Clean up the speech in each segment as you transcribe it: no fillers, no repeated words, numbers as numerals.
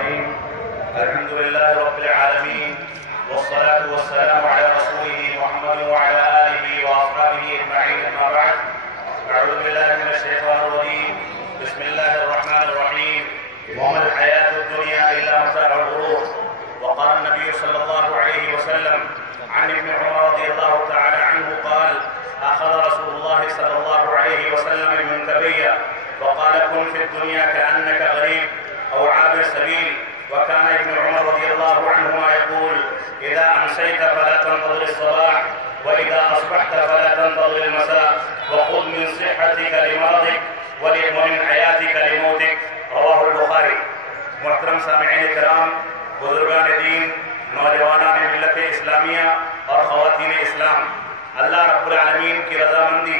الحمد لله رب العالمين والصلاة والسلام على رسوله محمد وعلى آله وأصحابه أجمعين أما بعد أعوذ بالله من الشيطان الرجيم بسم الله الرحمن الرحيم وما الحياة الدنيا إلا متاع الغرور وقال النبي صلى الله عليه وسلم عن ابن عمر رضي الله تعالى عنه قال أخذ رسول الله صلى الله عليه وسلم المنكبية وقال كن في الدنيا كأنك غريب أو عابر سبيل وكان ابن عمر رضي الله عنهما يقول إذا أمسيت فلا تنتظر الصباح وإذا أصبحت فلا تنتظر المساء وخذ من صحتك لمرضك ومن حياتك لموتك رواه البخاري. محترم سامعین کرام، بزرگان دین، نوجوانان ملت اسلامیہ اور خواتین اسلام، اللہ رب العالمین کی رضامندی،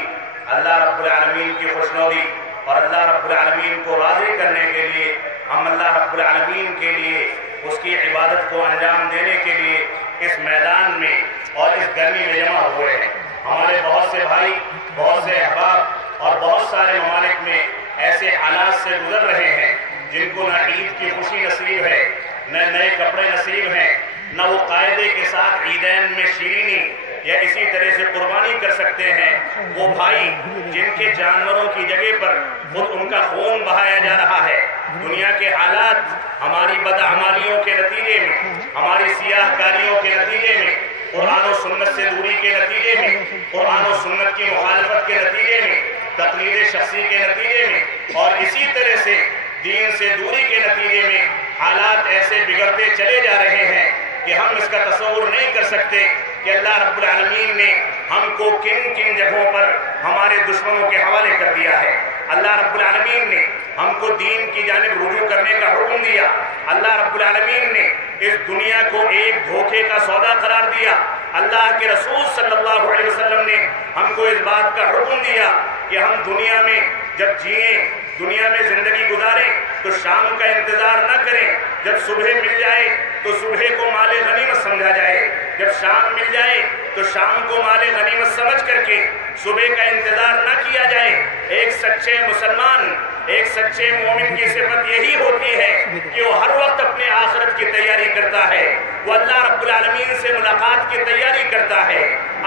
اللہ رب العالمین کی خوشنودی اور اللہ رب العالمین کو راضی کرنے کے لیے ہم اللہ رب العالمین کے لیے اس کی عبادت کو انجام دینے کے لیے اس میدان میں اور اس گرمی میں جمع ہوئے ہیں. ہمارے بہت سے بھائی، بہت سے احباب اور بہت سارے ممالک میں ایسے حالات سے گزر رہے ہیں جن کو نہ عید کی خوشی نصیب ہے، نہ نئے کپڑے نصیب ہیں، نہ وہ قاعدے کے ساتھ عیدین میں شیرینی یا اسی طرح سے قربانی کر سکتے ہیں. وہ بھائی جن کے جانوروں کی جگہ پر خود ان کا خون بہایا جا رہا ہے. دنیا کے حالات ہماری بدعمالیوں کے نتیجے میں، ہماری سیاہ کاریوں کے نتیجے میں، قرآن و سنت سے دوری کے نتیجے میں، قرآن و سنت کی مخالفت کے نتیجے میں، تقلید شخصی کے نتیجے میں اور اسی طرح سے دین سے دوری کے نتیجے میں حالات ایسے بگڑتے چلے جا رہے ہیں کہ ہم اس کا تصور نہیں کر سکتے کہ اللہ رب العالمین نے ہم کو کن کن جگہوں پر ہمارے دشمنوں کے حوالے کر دیا ہے. اللہ رب العالمین نے ہم کو دین کی جانب رجوع کرنے کا حکم دیا. اللہ رب العالمین نے اس دنیا کو ایک دھوکے کا سودا قرار دیا. اللہ کے رسول صلی اللہ علیہ وسلم نے ہم کو اس بات کا حکم دیا کہ ہم دنیا میں جب جئیں، دنیا میں زندگی گزاریں تو شام کا انتظار نہ کریں. جب صبح مل جائے تو صبح کو مال غنیمت سمجھا جائے، جب شام مل جائے تو شام کو مال غنیمت سمجھ کر کے صبح کا انتظار نہ کیا جائے. ایک سچے مسلمان، ایک سچے مومن کی صفت یہی ہوتی ہے کہ وہ ہر وقت اپنے آخرت کی تیاری کرتا ہے، وہ اللہ رب العالمین سے ملاقات کی تیاری کرتا ہے،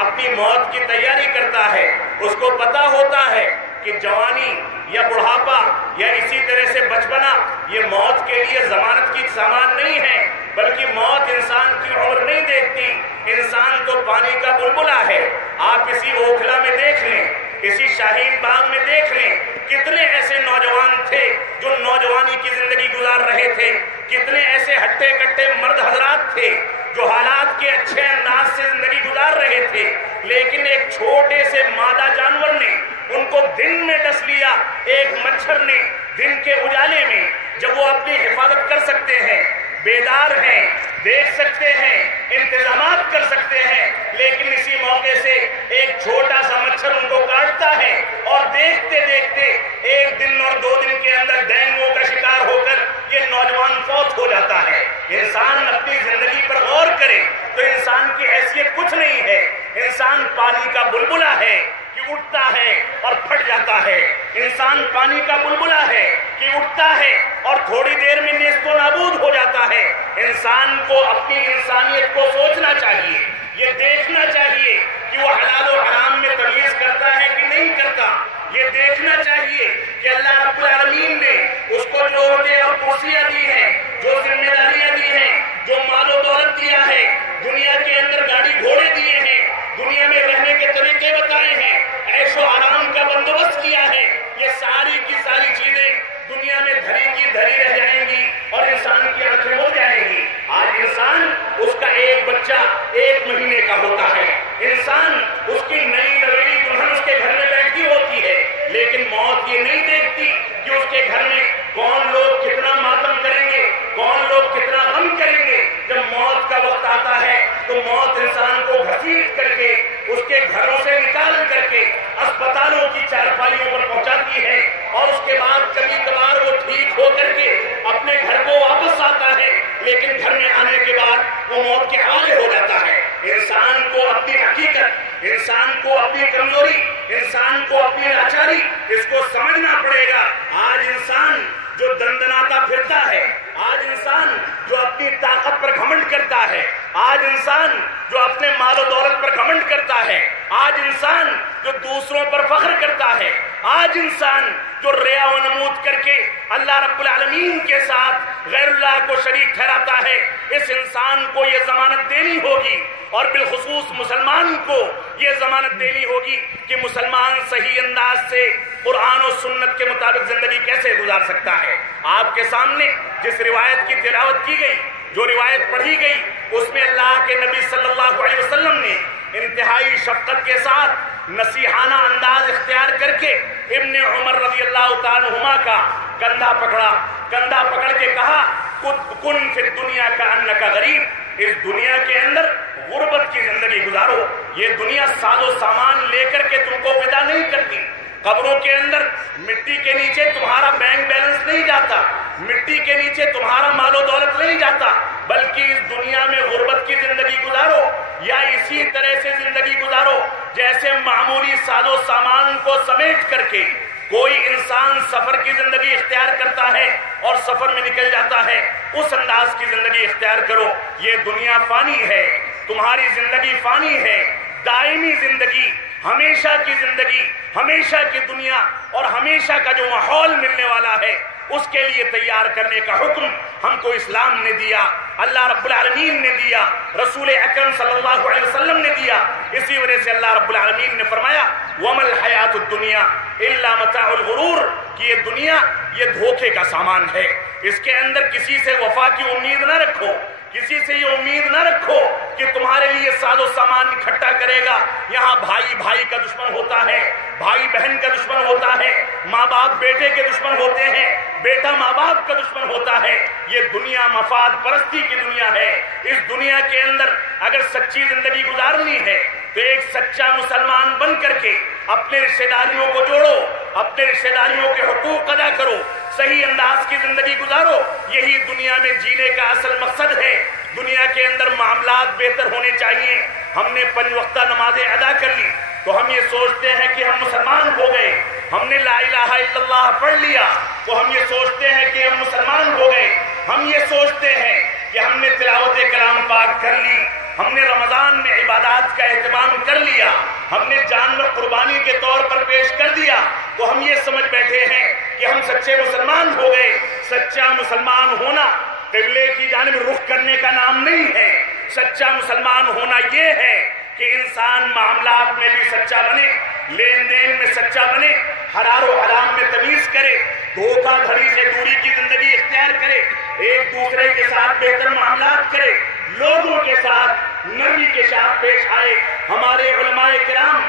اپنی موت کی تیاری کرتا ہے. اس کو پتہ ہوتا ہے کہ جوانی یا بڑھاپا یا اسی طرح سے بچپنا یہ موت کے لیے ضمانت کی سامان نہیں ہے، بلکہ موت انسان کی عمر نہیں دیکھتی. انسان تو پانی کا بلبلا ہے. آپ اسی اوکھلا میں دیکھ لیں، اسی شاہین باغ میں دیکھ لیں، کتنے ایسے نوجوان تھے جو نوجوانی کی زندگی گزار رہے تھے، کتنے ایسے ہٹے کٹے مرد حضرات تھے جو حالات کے اچھے انداز سے زندگی گزار رہے تھے، لیکن ایک چھوٹے سے مادہ جانور نے ان کو دن میں ڈس لیا. ایک مچھر نے دن کے اجالے میں، جب وہ اپنی حفاظت کر سکتے ہیں، بیدار ہیں، دیکھ سکتے ہیں، انتظامات کر سکتے ہیں، لیکن اسی موقع سے ایک چھوٹا سا مچھر ان کو کاٹتا ہے اور دیکھتے دیکھتے ایک دن اور 2 دن کے اندر ڈینگو کا شکار ہو کر یہ نوجوان فوت ہو جاتا ہے. انسان اپنی زندگی پر غور کرے تو انسان کی حیثیت کچھ نہیں ہے. انسان پانی کا بلبلا ہے کہ اٹھتا ہے اور پھٹ جاتا ہے. انسان پانی کا بلبلا ہے کہ اٹھتا ہے اور تھوڑی دیر میں نیست و نابود ہو جاتا ہے. انسان کو اپنی انسانیت کو سوچنا چاہیے، یہ دیکھنا چاہیے کہ وہ حلال و حرام میں تمیز کرتا ہے کہ نہیں کرتا. یہ دیکھنا چاہیے کہ اللہ رب العالمین نے اس کو جو عہدے اور کرسیاں دی ہیں، جو ذمہ داریاں دی ہیں، جو مال و دولت دیا ہے، دنیا کے اندر گاڑی گھوڑے دیے ہیں، دنیا میں رہنے کے طریقے بتائے ہیں، عیش و آرام کا بندوبست کیا ہے، یہ ساری کی ساری چیزیں دنیا میں دھری کی دھری رہ جائیں گی اور انسان کی آنکھیں ہو جائیں گی. آج انسان اس کا ایک بچہ 1 مہینے کا ہوتا ہے، انسان اس کی نئی نویلی دلہن اس کے گھر میں بیٹھی ہوتی ہے، لیکن موت یہ نہیں دیکھتی کہ اس کے گھر میں کون لوگ کتنا ماتم کریں گے، کون لوگ کتنا غم کریں گے. جب موت کا وقت آتا ہے تو موت انسان کو گھسیٹ کر کے اس کے گھروں سے نکال کر کے اسپتالوں کی چارپائیوں پر پہنچاتی ہے اور اس کے بعد کبھی کبھار وہ ٹھیک ہو کر کے اپنے گھر کو واپس آتا ہے، لیکن گھر میں آنے کے بعد وہ موت کے حوالے ہو جاتا ہے. انسان کو اپنی حقیقت، انسان کو اپنی کمزوری، انسان کو اپنی لاچاری اس کو سمجھنا پڑے گا. آج انسان جو دندناتا پھرتا ہے، آج انسان جو اپنی طاقت پر گھمنڈ کرتا ہے، آج انسان جو اپنے مال و دولت پر گھمنڈ کرتا ہے، آج انسان جو دوسروں پر فخر کرتا ہے، آج انسان جو ریا و نمود کر کے اللہ رب العالمین کے ساتھ غیر اللہ کو شریک ٹھہراتا ہے، اس انسان کو یہ ضمانت دینی ہوگی، اور بالخصوص مسلمان کو یہ ضمانت دینی ہوگی کہ مسلمان صحیح انداز سے قرآن و سنت کے مطابق زندگی کیسے گزار سکتا ہے۔ آپ کے سامنے جس روایت کی تلاوت کی گئی، جو روایت پڑھی گئی، اس میں اللہ کے نبی صلی اللہ علیہ وسلم نے انتہائی شفقت کے ساتھ نصیحانہ انداز اختیار کر کے ابن عمر رضی اللہ تعالیٰ عنہما کا کندھا پکڑا، کندھا پکڑ کے کہا کن فی الدنیا کأنک غریب، اس دنیا کے اندر غربت کی زندگی گزارو۔ یہ دنیا ساز و سامان لے کر کے تم کو ودا نہیں کرتی، قبروں کے اندر مٹی کے نیچے تمہارا بینک بیلنس نہیں جاتا، مٹی کے نیچے تمہارا مال و دولت نہیں جاتا، بلکہ اس دنیا میں غربت کی زندگی گزارو، یا اسی طرح سے زندگی گزارو جیسے معمولی ساز و سامان کو سمیٹ کر کے کوئی انسان سفر کی زندگی اختیار کرتا ہے اور سفر میں نکل جاتا ہے، اس انداز کی زندگی اختیار کرو۔ یہ دنیا فانی ہے، تمہاری زندگی فانی ہے، دائمی زندگی، ہمیشہ کی زندگی، ہمیشہ کی دنیا اور ہمیشہ کا جو ماحول ملنے والا ہے، اس کے لیے تیار کرنے کا حکم ہم کو اسلام نے دیا، اللہ رب العالمین نے دیا، رسول اکرم صلی اللہ علیہ وسلم نے دیا۔ اسی وجہ سے اللہ رب العالمین نے فرمایا وَمَا الْحَيَاةُ الدُّنْيَا إِلَّا مَتَاعُ الْغُرُورِ، کہ یہ دنیا یہ دھوکے کا سامان ہے، اس کے اندر کسی سے وفا کی امید نہ رکھو، کسی سے یہ امید نہ رکھو کہ تمہارے لیے ساز و سامان اکٹھا کرے گا۔ یہاں بھائی بھائی کا دشمن ہوتا ہے، بھائی بہن کا دشمن ہوتا ہے، ماں باپ بیٹے کے دشمن ہوتے ہیں، بیٹا ماں باپ کا دشمن ہوتا ہے۔ یہ دنیا مفاد پرستی کی دنیا ہے۔ اس دنیا کے اندر اگر سچی زندگی گزارنی ہے تو ایک سچا مسلمان بن کر کے اپنے رشتہ داریوں کو جوڑو، اپنے رشتہ داریوں کے حقوق ادا کرو، صحیح انداز کی زندگی گزارو۔ یہی دنیا میں جینے کا اصل مقصد ہے۔ دنیا کے اندر معاملات بہتر ہونے چاہیے۔ ہم نے 5 وقتہ نمازیں ادا کر لی تو ہم یہ سوچتے ہیں کہ ہم مسلمان ہو گئے، ہم نے لا الہ الا اللہ پڑھ لیا تو ہم یہ سوچتے ہیں کہ ہم مسلمان ہو گئے، ہم یہ سوچتے ہیں کہ ہم نے تلاوت کلام پاک کر لی، ہم نے رمضان میں عبادات کا اہتمام کر لیا، ہم نے جانور قربانی کے طور پر پیش کر دیا تو ہم یہ سمجھ بیٹھے ہیں کہ ہم سچے مسلمان ہو گئے۔ سچا مسلمان ہونا قبلے کی جانب رخ کرنے کا نام نہیں ہے۔ سچا مسلمان ہونا یہ ہے کہ انسان معاملات میں بھی سچا بنے، لین دین میں سچا بنے، حلال و حرام میں تمیز کرے، دھوکہ دھڑی سے دوری کی زندگی اختیار کرے، ایک دوسرے کے ساتھ بہتر معاملات کرے، لوگوں کے ساتھ نرمی کے ساتھ پیش آئے۔ ہمارے علماء کرام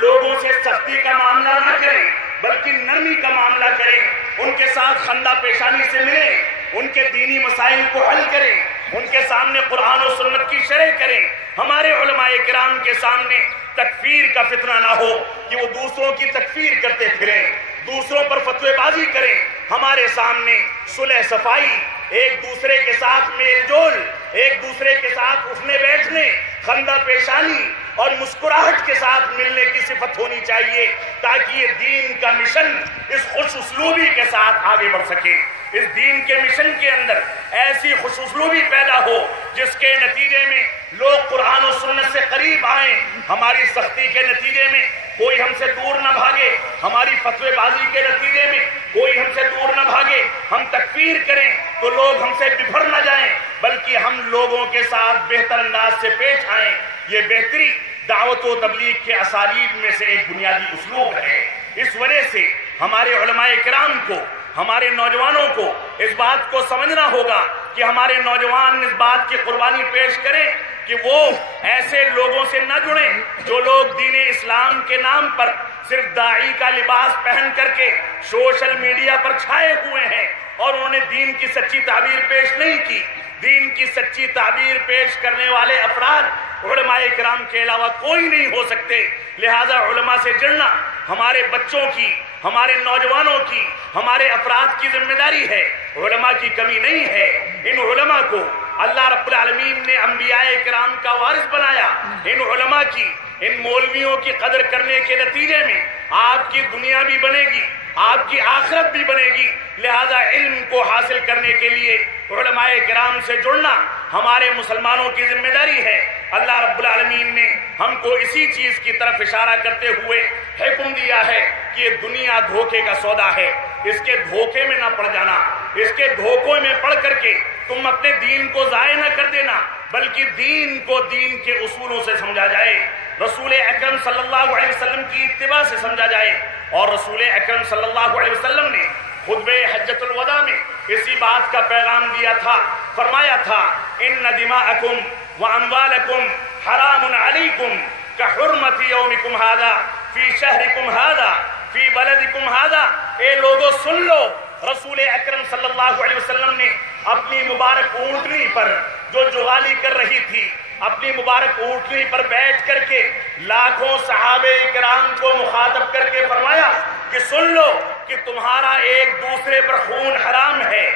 لوگوں سے سختی کا معاملہ نہ کریں بلکہ نرمی کا معاملہ کریں، ان کے ساتھ خندہ پیشانی سے ملیں، ان کے دینی مسائل کو حل کریں، ان کے سامنے قرآن و سنت کی شرح کریں۔ ہمارے علماء کرام کے سامنے تکفیر کا فتنہ نہ ہو کہ وہ دوسروں کی تکفیر کرتے پھریں، دوسروں پر فتوی بازی کریں۔ ہمارے سامنے صلح صفائی، ایک دوسرے کے ساتھ میل جول، ایک دوسرے کے ساتھ اٹھنے بیٹھنے، خندہ پیشانی اور مسکراہٹ کے ساتھ ملنے کی صفت ہونی چاہیے تاکہ یہ دین کا مشن اس خوش اسلوبی کے ساتھ آگے بڑھ سکے۔ اس دین کے مشن کے اندر ایسی خوش اسلوبی پیدا ہو جس کے نتیجے میں لوگ قرآن و سنت سے قریب آئیں، ہماری سختی کے نتیجے میں کوئی ہم سے دور نہ بھاگے، ہماری فتوی بازی کے نتیجے میں کوئی ہم سے دور نہ بھاگے، ہم تکفیر کریں تو لوگ ہم سے بفر نہ جائیں بلکہ ہم لوگوں کے ساتھ بہتر انداز سے پیش آئیں۔ یہ بہتری دعوت و تبلیغ کے اسالیب میں سے ایک بنیادی اسلوب ہے۔ اس وجہ سے ہمارے علماء کرام کو، ہمارے نوجوانوں کو اس بات کو سمجھنا ہوگا کہ ہمارے نوجوان اس بات کی قربانی پیش کریں کہ وہ ایسے لوگوں سے نہ جڑیں جو لوگ دین اسلام کے نام پر صرف داعی کا لباس پہن کر کے سوشل میڈیا پر چھائے ہوئے ہیں اور انہوں نے دین کی سچی تعبیر پیش نہیں کی۔ دین کی سچی تعبیر پیش کرنے والے افراد علماء کرام کے علاوہ کوئی نہیں ہو سکتے، لہذا علماء سے جڑنا ہمارے بچوں کی، ہمارے نوجوانوں کی، ہمارے افراد کی ذمہ داری ہے۔ علماء کی کمی نہیں ہے، ان علماء کو اللہ رب العالمین نے انبیاء کرام کا وارث بنایا۔ ان علماء کی، ان مولویوں کی قدر کرنے کے نتیجے میں آپ کی دنیا بھی بنے گی، آپ کی آخرت بھی بنے گی۔ لہذا علم کو حاصل کرنے کے لیے علماء کرام سے جڑنا ہمارے مسلمانوں کی ذمہ داری ہے۔ اللہ رب العالمین نے ہم کو اسی چیز کی طرف اشارہ کرتے ہوئے حکم دیا ہے کہ یہ دنیا دھوکے کا سودا ہے، اس کے دھوکے میں نہ پڑ جانا، اس کے دھوکوں میں پڑ کر کے تم اپنے دین کو ضائع نہ کر دینا، بلکہ دین کو دین کے اصولوں سے سمجھا جائے، رسول اکرم صلی اللہ علیہ وسلم کی اتباع سے سمجھا جائے۔ اور رسول اکرم صلی اللہ علیہ وسلم نے خطبہ حجۃ الوداع میں اسی بات کا پیغام دیا تھا، فرمایا تھا ان دماءکم واموالکم حرام علیکم کحرمت یومکم ھذا فی شہرکم ھذا فی بلدکم ھذا۔ اے لوگوں سن لو، رسول اکرم صلی اللہ علیہ وسلم نے اپنی مبارک اونٹنی پر جو جغالی کر رہی تھی، اپنی مبارک اونٹنی پر بیٹھ کر کے لاکھوں صحابہ کرام کو مخاطب کر کے فرمایا کہ سن لو کہ تمہارا ایک دوسرے پر خون حرام ہے،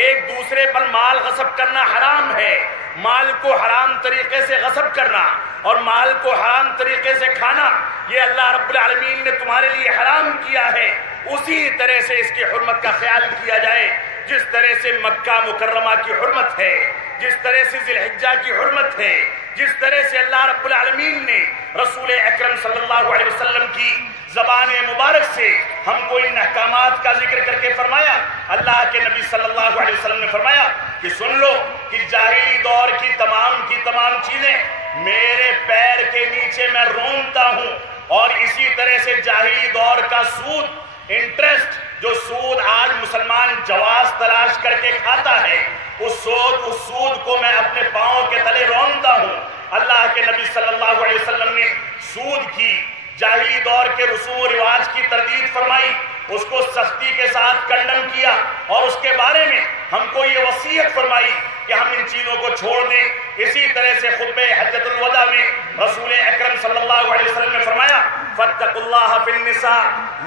ایک دوسرے پر مال غصب کرنا حرام ہے، مال کو حرام طریقے سے غصب کرنا اور مال کو حرام طریقے سے کھانا یہ اللہ رب العالمین نے تمہارے لیے حرام کیا ہے۔ اسی طرح سے اس کی حرمت کا خیال کیا جائے جس طرح سے مکہ مکرمہ کی حرمت ہے، جس طرح سے ذی الحجہ کی حرمت ہے، جس طرح سے اللہ رب العالمین نے رسول اکرم صلی اللہ علیہ وسلم کی زبان مبارک سے ہم کو ان احکامات کا ذکر کر کے فرمایا۔ اللہ کے نبی صلی اللہ علیہ وسلم نے فرمایا کہ سن لو کہ جاہلی دور کی تمام چیزیں میرے پیر کے نیچے میں رونتا ہوں، اور اسی طرح سے جاہلی دور کا سود، انٹرسٹ، جو سود آج مسلمان جواز تلاش کر کے کھاتا ہے، اس سود کو میں اپنے پاؤں کے تلے رونتا ہوں۔ اللہ کے نبی صلی اللہ علیہ وسلم نے سود کی، جاہلی دور کے رسوم و رواج کی تردید فرمائی، اس کو سختی کے ساتھ کنڈم کیا، اور اس کے بارے میں ہم کو یہ وصیت فرمائی کہ ہم ان چیزوں کو چھوڑ دیں۔ اسی طرح سے خطبہ حجۃ الوداع میں رسول اکرم صلی اللہ علیہ وسلم نے فرمایا فاتقوا اللہ فی النساء،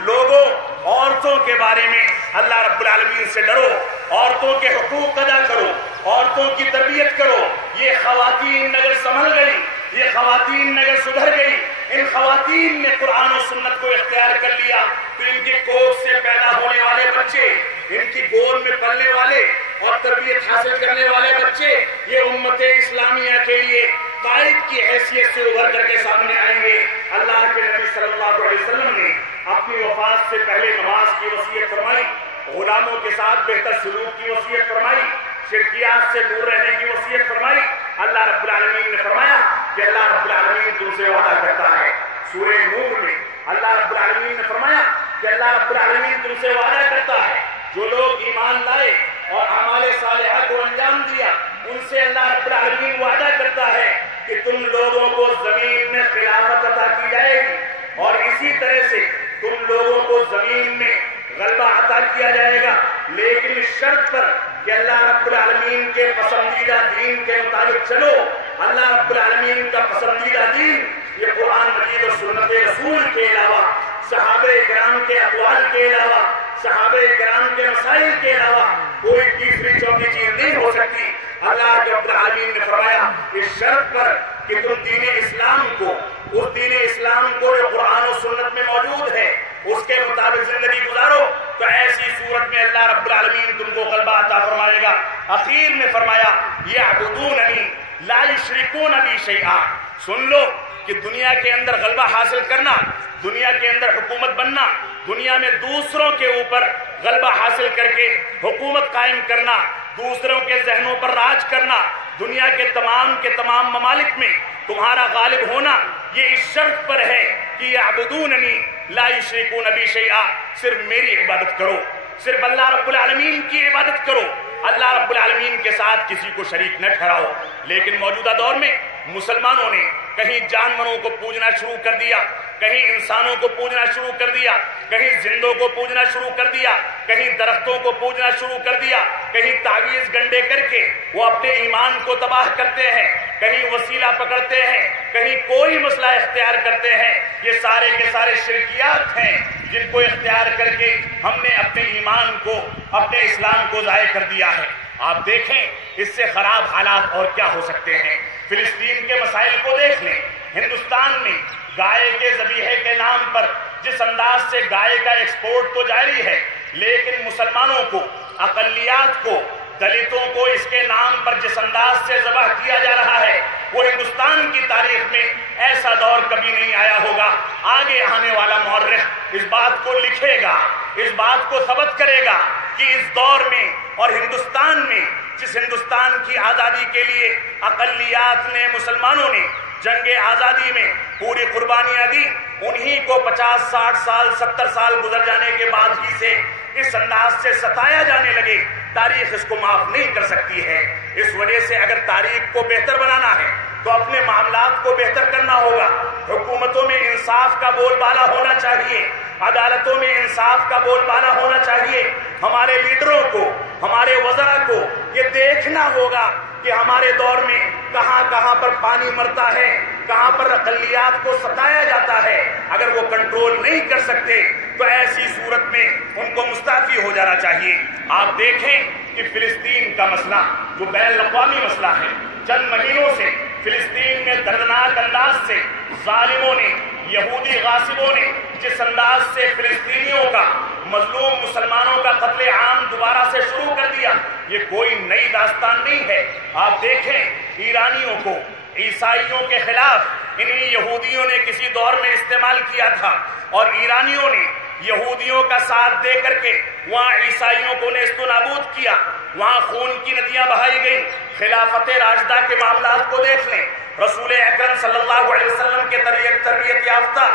لوگوں عورتوں کے بارے میں اللہ رب العالمین سے ڈرو، عورتوں کے حقوق ادا کرو، عورتوں کی تربیت کرو۔ یہ خواتین اگر سنبھل گئی، یہ خواتین اگر سدھر گئی، ان خواتین نے قرآن و سنت کو اختیار کر لیا، تو ان کی کوکھ سے پیدا ہونے والے بچے، ان کی گود میں پلنے والے اور تربیت حاصل کرنے والے بچے، یہ امت اسلامیہ کے لیے قائد کی حیثیت سے ابھر کر کے سامنے آئیں گے۔ اللہ کے نبی صلی اللہ علیہ وسلم نے اپنی وفات سے پہلے نماز کی وصیت فرمائی، غلاموں کے ساتھ بہتر سلوک کی وصیت فرمائی، شرکیات سے دور رہنے کی وصیت فرمائی۔ اللہ رب العالمین نے فرمایا کہ اللہ رب العالمین تم سے وعدہ کرتا ہے، سورہ نور میں اللہ رب العالمین نے فرمایا کہ اللہ رب العالمین تم سے وعدہ کرتا ہے جو لوگ ایمان لائے اور اعمال صالحہ کو انجام دیا، ان سے اللہ رب العالمین وعدہ کرتا ہے کہ تم لوگوں کو زمین میں خلافت عطا کی جائے گی، اور اسی طرح سے تم لوگوں کو زمین میں غلبہ عطا کیا جائے گا، لیکن اس شرط پر کہ اللہ رب العالمین کے پسندیدہ دین کے مطابق چلو۔ اللہ رب العالمین کا پسندیدہ دین یہ قرآن مجید اور سنت رسول کے علاوہ، صحابہ کرام کے اقوال کے علاوہ، صحابہ کرام کے مسائل کے علاوہ کوئی تیسری چوتھی چیز نہیں ہو سکتی۔ اللہ رب العالمین نے فرمایا اس شرط پر کہ تم دین اسلام کو، اس دین اسلام کو جو قرآن و سنت میں موجود ہے، اس کے مطابق زندگی گزارو، تو ایسی صورت میں اللہ رب العالمین تم کو غلبہ عطا فرمائے گا۔ اخیر میں فرمایا یعبدوننی لا یشرکون بی شیئا، سن لو کہ دنیا کے اندر غلبہ حاصل کرنا، دنیا کے اندر حکومت بننا، دنیا میں دوسروں کے اوپر غلبہ حاصل کر کے حکومت قائم کرنا، دوسروں کے ذہنوں پر راج کرنا، دنیا کے تمام ممالک میں تمہارا غالب ہونا، یہ اس شرط پر ہے کہ یعبدوننی لا یشرکون بی شیئا، صرف میری عبادت کرو، صرف اللہ رب العالمین کی عبادت کرو، اللہ رب العالمین کے ساتھ کسی کو شریک نہ ٹھہراؤ۔ لیکن موجودہ دور میں مسلمانوں نے کہیں جانوروں کو پوجنا شروع کر دیا، کہیں انسانوں کو پوجنا شروع کر دیا، کہیں زندوں کو پوجنا شروع کر دیا، کہیں درختوں کو پوجنا شروع کر دیا، کہیں تعویذ گنڈے کر کے وہ اپنے ایمان کو تباہ کرتے ہیں، کہیں وسیلہ پکڑتے ہیں، کہیں کوئی مسئلہ اختیار کرتے ہیں۔ یہ سارے کے سارے شرکیات ہیں جن کو اختیار کر کے ہم نے اپنے ایمان کو، اپنے اسلام کو ضائع کر دیا ہے۔ آپ دیکھیں اس سے خراب حالات اور کیا ہو سکتے ہیں۔ فلسطین کے مسائل کو دیکھ لیں، ہندوستان میں گائے کے ذبیحے کے نام پر جس انداز سے گائے کا ایکسپورٹ تو جاری ہے، لیکن مسلمانوں کو، اقلیات کو دلتوں کو اس کے نام پر جس انداز سے ذبح کیا جا رہا ہے وہ ہندوستان کی تاریخ میں ایسا دور کبھی نہیں آیا ہوگا۔ آگے آنے والا مورخ اس بات کو لکھے گا، اس بات کو ثبت کرے گا کہ اس دور میں اور ہندوستان میں جس ہندوستان کی آزادی کے لیے اقلیات نے، مسلمانوں نے جنگ آزادی میں پوری قربانیاں دی، انہی کو 50 60 سال 70 سال گزر جانے کے بعد ہی سے اس انداز سے ستایا جانے لگے۔ تاریخ اس کو معاف نہیں کر سکتی ہے۔ اس وجہ سے اگر تاریخ کو بہتر بنانا ہے تو اپنے معاملات کو بہتر کرنا ہوگا۔ حکومتوں میں انصاف کا بول بالا ہونا چاہیے، عدالتوں میں انصاف کا بول بالا ہونا چاہیے۔ ہمارے لیڈروں کو، ہمارے وزراء کو یہ دیکھنا ہوگا کہ ہمارے دور میں کہاں کہاں پر پانی مرتا ہے، کہاں پر اقلیات کو ستایا جاتا ہے۔ اگر وہ کنٹرول نہیں کر سکتے تو ایسی صورت میں ان کو مستعفی ہو جانا چاہیے۔ آپ دیکھیں کہ فلسطین کا مسئلہ جو بین الاقوامی مسئلہ ہے، چند مہینوں سے فلسطین میں دردناک انداز سے ظالموں نے، یہودی غاصبوں نے جس انداز سے فلسطینیوں کا، مظلوم مسلمانوں کا قتل عام دوبارہ سے شروع کر دیا، یہ کوئی نئی داستان نہیں ہے۔ آپ دیکھیں ایرانیوں کو عیسائیوں کے خلاف انہی یہودیوں نے کسی دور میں استعمال کیا تھا، اور ایرانیوں نے یہودیوں کا ساتھ دے کر کے وہاں عیسائیوں کو نیست و نابود کیا، وہاں خون کی ندیاں بہائی گئی۔ خلافت راشدہ کے معاملات کو دیکھ لیں، رسول اکرم صلی اللہ علیہ وسلم کے تربیت یافتہ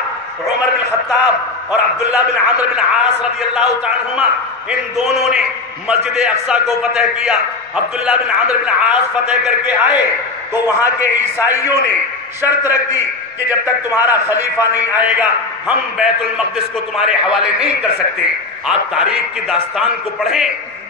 عمر بن خطاب اور عبداللہ بن عمرو بن عاص رضی اللہ تعالیٰ عنہما، ان دونوں نے مسجد اقصیٰ کو فتح کیا۔ عبداللہ بن عمرو بن عاص فتح کر کے آئے تو وہاں کے عیسائیوں نے شرط رکھ دی کہ جب تک تمہارا خلیفہ نہیں آئے گا ہم بیت المقدس کو تمہارے حوالے نہیں کر سکتے۔ آپ تاریخ کی داستان کو پڑھیں،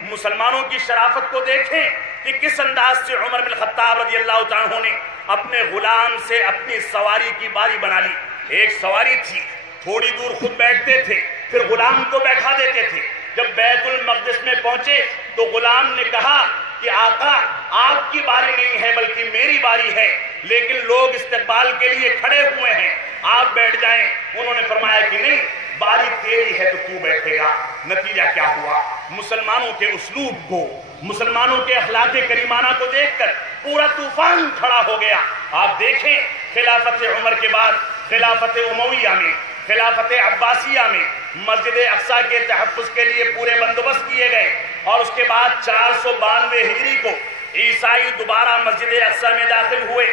مسلمانوں کی شرافت کو دیکھیں کہ کس انداز سے عمر بن خطاب رضی اللہ تعالیٰ عنہ نے اپنے غلام سے اپنی سواری کی باری بنا لی۔ ایک سواری تھی، تھوڑی دور خود بیٹھتے تھے، پھر غلام کو بیٹھا دیتے تھے۔ جب بیت المقدس میں پہنچے تو غلام نے کہا کہ آقا آپ کی باری نہیں ہے بلکہ میری باری ہے، لیکن لوگ استقبال کے لیے کھڑے ہوئے ہیں، آپ بیٹھ جائیں۔ انہوں نے فرمایا کہ نہیں، باری تیری ہے تو بیٹھے گا۔ نتیجہ کیا ہوا؟ مسلمانوں کے اسلوب کو، مسلمانوں کے اخلاق کریمانہ کو دیکھ کر پورا طوفان کھڑا ہو گیا۔ آپ دیکھیں خلافت عمر کے بعد خلافت امویہ میں، خلافت عباسیہ میں مسجد اقصیٰ کے تحفظ کے لیے پورے بندوبست کیے گئے، اور اس کے بعد 492 ہجری کو عیسائی دوبارہ مسجد اقصیٰ میں داخل ہوئے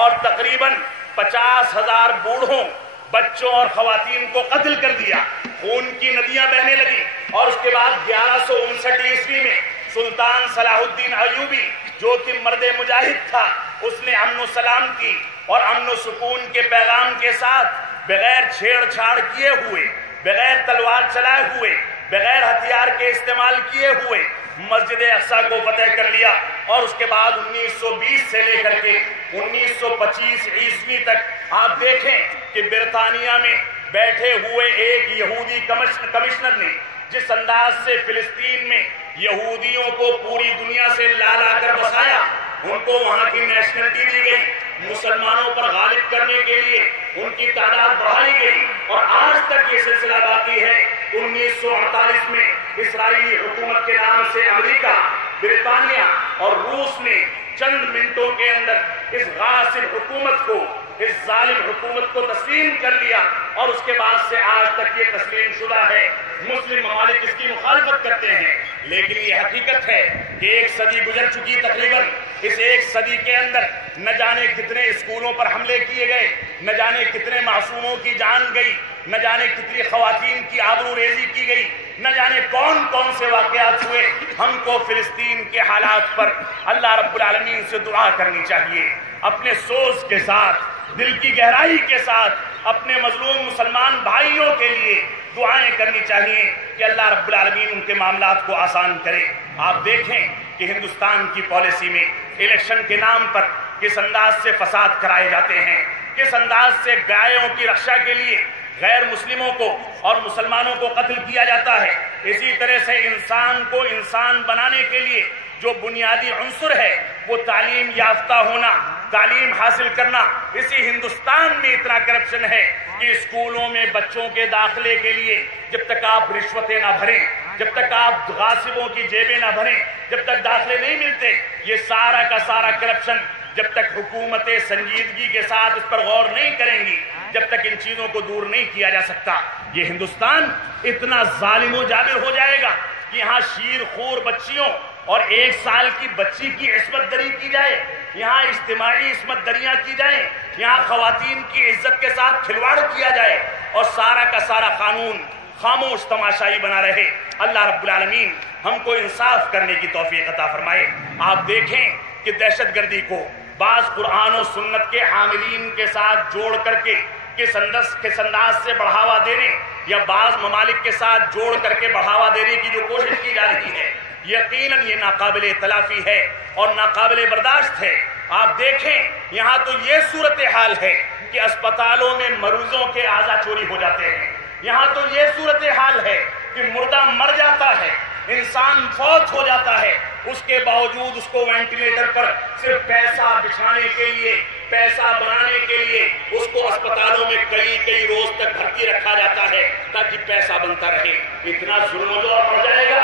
اور تقریباً 50,000 بوڑھوں، بچوں اور خواتین کو قتل کر دیا، خون کی ندیاں بہنے لگی۔ اور اس کے بعد 1159 عیسوی میں سلطان صلاح الدین ایوبی جو کہ مرد مجاہد تھا، اس نے امن و سلام کی اور امن و سکون کے پیغام کے ساتھ بغیر چھیڑ چھاڑ کیے ہوئے، بغیر تلوار چلائے ہوئے، بغیر ہتھیار کے استعمال کیے ہوئے مسجد اقصیٰ کو فتح کر لیا۔ اور اس کے بعد 1920 سے لے کر کے 1925 عیسوی تک آپ دیکھیں کہ برطانیہ میں بیٹھے ہوئے ایک یہودی کمشنر نے جس انداز سے فلسطین میں یہودیوں کو پوری دنیا سے لا کر بسایا، ان کو وہاں کی نیشنلٹی دی گئی، مسلمانوں پر غالب کرنے کے لیے ان کی تعداد بڑھائی گئی، اور آج تک یہ سلسلہ باقی ہے۔ 1948 میں اسرائیلی حکومت کے نام سے امریکہ، برطانیہ اور روس نے چند منٹوں کے اندر اس غاصب حکومت کو، اس ظالم حکومت کو تسلیم کر لیا، اور اس کے بعد سے آج تک یہ تسلیم شدہ ہے۔ مسلم ممالک اس کی مخالفت کرتے ہیں، لیکن یہ حقیقت ہے کہ ایک صدی گزر چکی تقریباً۔ اس ایک صدی کے اندر نہ جانے کتنے اسکولوں پر حملے کیے گئے، نہ جانے کتنے معصوموں کی جان گئی، نہ جانے کتنی خواتین کی آبرو ریزی کی گئی، نہ جانے کون کون سے واقعات ہوئے۔ ہم کو فلسطین کے حالات پر اللہ رب العالمین سے دعا کرنی چاہیے، اپنے سوز کے ساتھ، دل کی گہرائی کے ساتھ اپنے مظلوم مسلمان بھائیوں کے لیے دعائیں کرنی چاہیے کہ اللہ رب العالمین ان کے معاملات کو آسان کرے۔ آپ دیکھیں کہ ہندوستان کی پالیسی میں الیکشن کے نام پر کس انداز سے فساد کرائے جاتے ہیں، کس انداز سے گایوں کی رکشا کے لیے غیر مسلموں کو اور مسلمانوں کو قتل کیا جاتا ہے۔ اسی طرح سے انسان کو انسان بنانے کے لیے جو بنیادی عنصر ہے وہ تعلیم یافتہ ہونا، تعلیم حاصل کرنا، اسی ہندوستان میں اتنا کرپشن ہے کہ اسکولوں میں بچوں کے داخلے کے لیے جب تک آپ رشوتیں نہ بھریں، جب تک آپ غاصبوں کی جیبیں نہ بھریں، جب تک داخلے نہیں ملتے، یہ سارا کا سارا کرپشن جب تک حکومتیں سنجیدگی کے ساتھ اس پر غور نہیں کریں گی، جب تک ان چیزوں کو دور نہیں کیا جا سکتا، یہ ہندوستان اتنا ظالم و جابر ہو جائے گا کہ یہاں شیر خور بچیوں اور 1 سال کی بچی کی عصمت دری کی جائے، یہاں اجتماعی عصمت دریاں کی جائیں، یہاں خواتین کی عزت کے ساتھ کھلواڑ کیا جائے اور سارا کا سارا قانون خاموش تماشائی بنا رہے۔ اللہ رب العالمین ہم کو انصاف کرنے کی توفیق عطا فرمائے۔ آپ دیکھیں کہ دہشت گردی کو بعض قرآن و سنت کے حاملین کے ساتھ جوڑ کر کے کس انداز سے بڑھاوا دینے یا بعض ممالک کے ساتھ جوڑ کر کے بڑھاوا دینے کی جو کوشش کی جا رہی ہے، یقیناً یہ ناقابل تلافی ہے اور ناقابل برداشت ہے۔ آپ دیکھیں یہاں تو یہ صورتحال ہے کہ اسپتالوں میں مریضوں کے اعضا چوری ہو جاتے ہیں، یہاں تو یہ صورتحال ہے کہ مردہ مر جاتا ہے، انسان فوت ہو جاتا ہے، اس کے باوجود اس کو وینٹیلیٹر پر صرف پیسہ بچھانے کے لیے، پیسہ بنانے کے لیے اس کو اسپتالوں میں کئی روز تک بھرتی رکھا جاتا ہے تاکہ پیسہ بنتا رہے۔ اتنا ظلم و جور پڑ جائے گا۔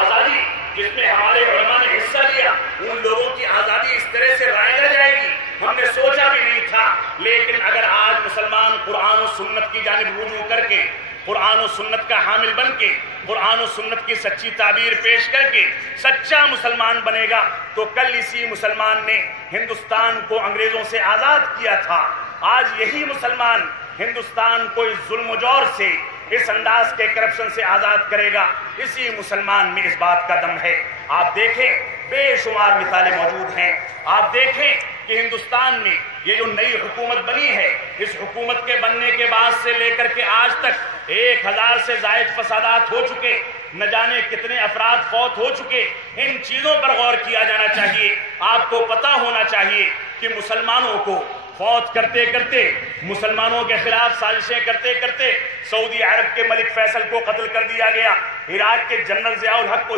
آزادی جس میں ہمارے علماء نے حصہ لیا، ان لوگوں کی آزادی اس طرح سے رائے جائے گی ہم نے سوچا بھی نہیں تھا۔ لیکن اگر آج مسلمان قرآن و سنت کی جانب رجوع کر کے، قرآن و سنت کا حامل بن کے، قرآن و سنت کی سچی تعبیر پیش کر کے سچا مسلمان بنے گا تو کل اسی مسلمان نے ہندوستان کو انگریزوں سے آزاد کیا تھا، آج یہی مسلمان ہندوستان کو اس ظلم و جور سے، اس انداز کے کرپشن سے آزاد کرے گا۔ اسی مسلمان میں اس بات کا دم ہے۔ آپ دیکھیں بے شمار مثالیں موجود ہیں۔ آپ دیکھیں کہ ہندوستان میں یہ جو نئی حکومت بنی ہے، اس حکومت کے بننے کے بعد سے لے کر کے آج تک 1000 سے زائد فسادات ہو چکے، نہ جانے کتنے افراد فوت ہو چکے۔ ان چیزوں پر غور کیا جانا چاہیے۔ آپ کو پتہ ہونا چاہیے کہ مسلمانوں کو فوت کرتے کرتے، مسلمانوں کے خلاف سازشیں کرتے کرتے سعودی عرب کے ملک فیصل کو قتل کر دیا گیا، عراق کے جنرل ضیاء الحق کو،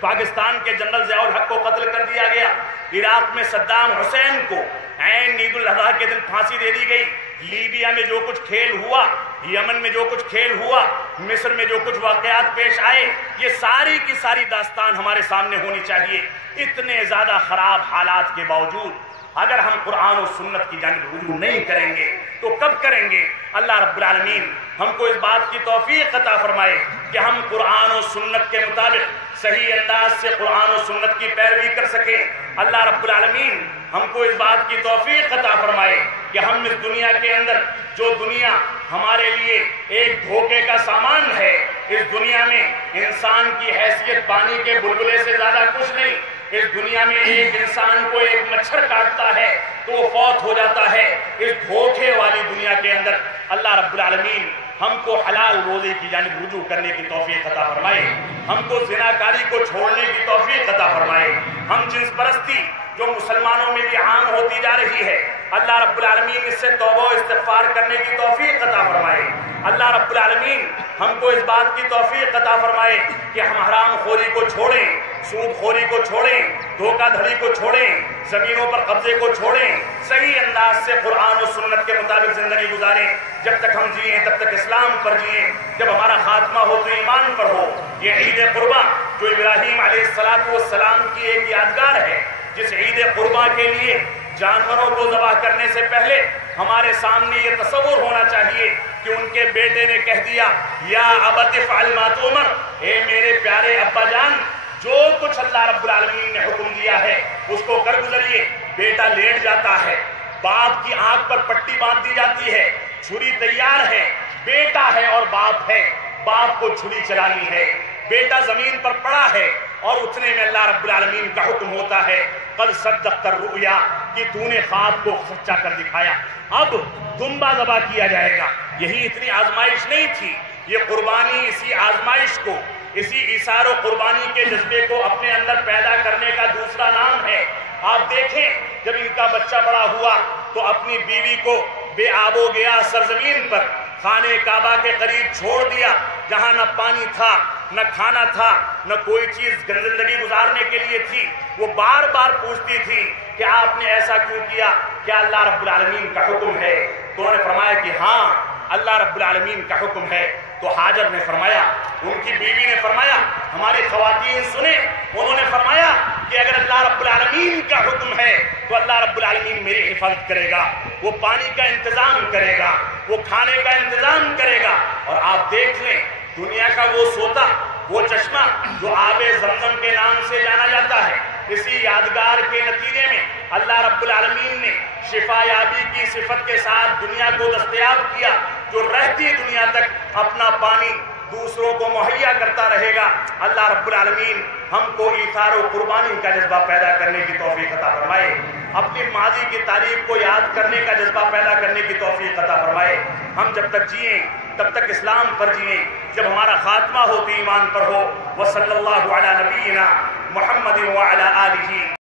پاکستان کے جنرل ضیاء الحق کو قتل کر دیا گیا، عراق میں صدام حسین کو عین عید الاضحیٰ کے دن پھانسی دے دی گئی، لیبیا میں جو کچھ کھیل ہوا، یمن میں جو کچھ کھیل ہوا، مصر میں جو کچھ واقعات پیش آئے، یہ ساری کی ساری داستان ہمارے سامنے ہونی چاہیے۔ اتنے زیادہ خراب حالات کے باوجود اگر ہم قرآن و سنت کی جانب رجوع نہیں کریں گے تو کب کریں گے؟ اللہ رب العالمین ہم کو اس بات کی توفیق عطا فرمائے کہ ہم قرآن و سنت کے مطابق صحیح انداز سے قرآن و سنت کی پیروی کر سکیں۔ اللہ رب العالمین ہم کو اس بات کی توفیق عطا فرمائے کہ ہم اس دنیا کے اندر، جو دنیا ہمارے لیے ایک دھوکے کا سامان ہے، اس دنیا میں انسان کی حیثیت پانی کے بلبلے سے زیادہ کچھ نہیں۔ اس دنیا میں ایک انسان کو ایک مچھر کاٹتا ہے تو وہ فوت ہو جاتا ہے۔ اس دھوکے والی دنیا کے اندر اللہ رب العالمین ہم کو حلال روزی کی جانب رجوع کرنے کی توفیق عطا فرمائے، ہم کو زناکاری کو چھوڑنے کی توفیق عطا فرمائے۔ ہم جنس پرستی جو مسلمانوں میں بھی عام ہوتی جا رہی ہے، اللہ رب العالمین اس سے توبہ و استغفار کرنے کی توفیق عطا فرمائے۔ اللہ رب العالمین ہم کو اس بات کی توفیق عطا فرمائے کہ ہم حرام خوری کو چھوڑیں، سود خوری کو چھوڑیں، دھوکہ دھڑی کو چھوڑیں، زمینوں پر قبضے کو چھوڑیں، صحیح انداز سے قرآن و سنت کے مطابق زندگی گزاریں۔ جب تک ہم جئیں تب تک اسلام پر جئیں، جب ہمارا خاتمہ ہو تو ایمان پر ہو۔ یہ عید قرباں جو ابراہیم علیہ السلام کی ایک یادگار ہے، جس عید قرباں کے لیے جانوروں کو ذبح کرنے سے پہلے ہمارے سامنے یہ تصور ہونا چاہیے کہ ان کے بیٹے نے کہہ دیا، یا ابت افعل ما تؤمر، اے میرے پیارے ابا جان، جو کچھ اللہ رب العالمین نے حکم دیا ہے اس کو کر گزریے۔ بیٹا لیٹ جاتا ہے، باپ کی آنکھ پر پٹی باندھ دی جاتی ہے، چھری تیار ہے، بیٹا ہے اور باپ ہے، باپ کو چھری چلانی ہے، بیٹا زمین پر پڑا ہے اور اتنے میں اللہ رب العالمین کا حکم ہوتا ہے، قد صدقت الرؤیا، کہ تو نے خواب کو سچا کر دکھایا، اب دمبا ذبح کیا جائے گا۔ یہی اتنی آزمائش نہیں تھی، یہ قربانی اسی آزمائش کو، اسی ایثار و قربانی کے جذبے کو اپنے اندر پیدا کرنے کا دوسرا نام ہے۔ آپ دیکھیں جب ان کا بچہ بڑا ہوا تو اپنی بیوی کو بے آب و گیا سرزمین پر خانہ کعبہ کے قریب چھوڑ دیا، جہاں نہ پانی تھا، نہ کھانا تھا، نہ کوئی چیز زندگی گزارنے کے لیے تھی۔ وہ بار بار پوچھتی تھی کہ آپ نے ایسا کیوں کیا، کیا اللہ رب العالمین کا حکم ہے؟ تو انہوں نے فرمایا کہ ہاں اللہ رب العالمین کا حکم ہے۔ تو ہاجر نے فرمایا ان کی بیوی نے فرمایا، ہماری خواتین سنیں، انہوں نے فرمایا کہ اگر اللہ رب العالمین کا حکم ہے تو اللہ رب العالمین میری حفاظت کرے گا، وہ پانی کا انتظام کرے گا، وہ کھانے کا انتظام کرے گا۔ اور آپ دیکھ لیں دنیا کا وہ سوتا، وہ چشمہ جو آب زمزم کے نام سے جانا جاتا ہے، اسی یادگار کے نتیجے میں اللہ رب العالمین نے شفا یابی کی صفت کے ساتھ دنیا کو دستیاب کیا، جو رہتی دنیا تک اپنا پانی دوسروں کو مہیا کرتا رہے گا۔ اللہ رب العالمین ہم کو ایثار و قربانی کا جذبہ پیدا کرنے کی توفیق عطا فرمائے، اپنی ماضی کی تاریخ کو یاد کرنے کا جذبہ پیدا کرنے کی توفیق عطا فرمائے۔ ہم جب تک جئیں تب تک اسلام پر جئیں، جب ہمارا خاتمہ ہو تو ایمان پر ہو۔ وصلی اللہ علی نبینا محمد وعلی آلہ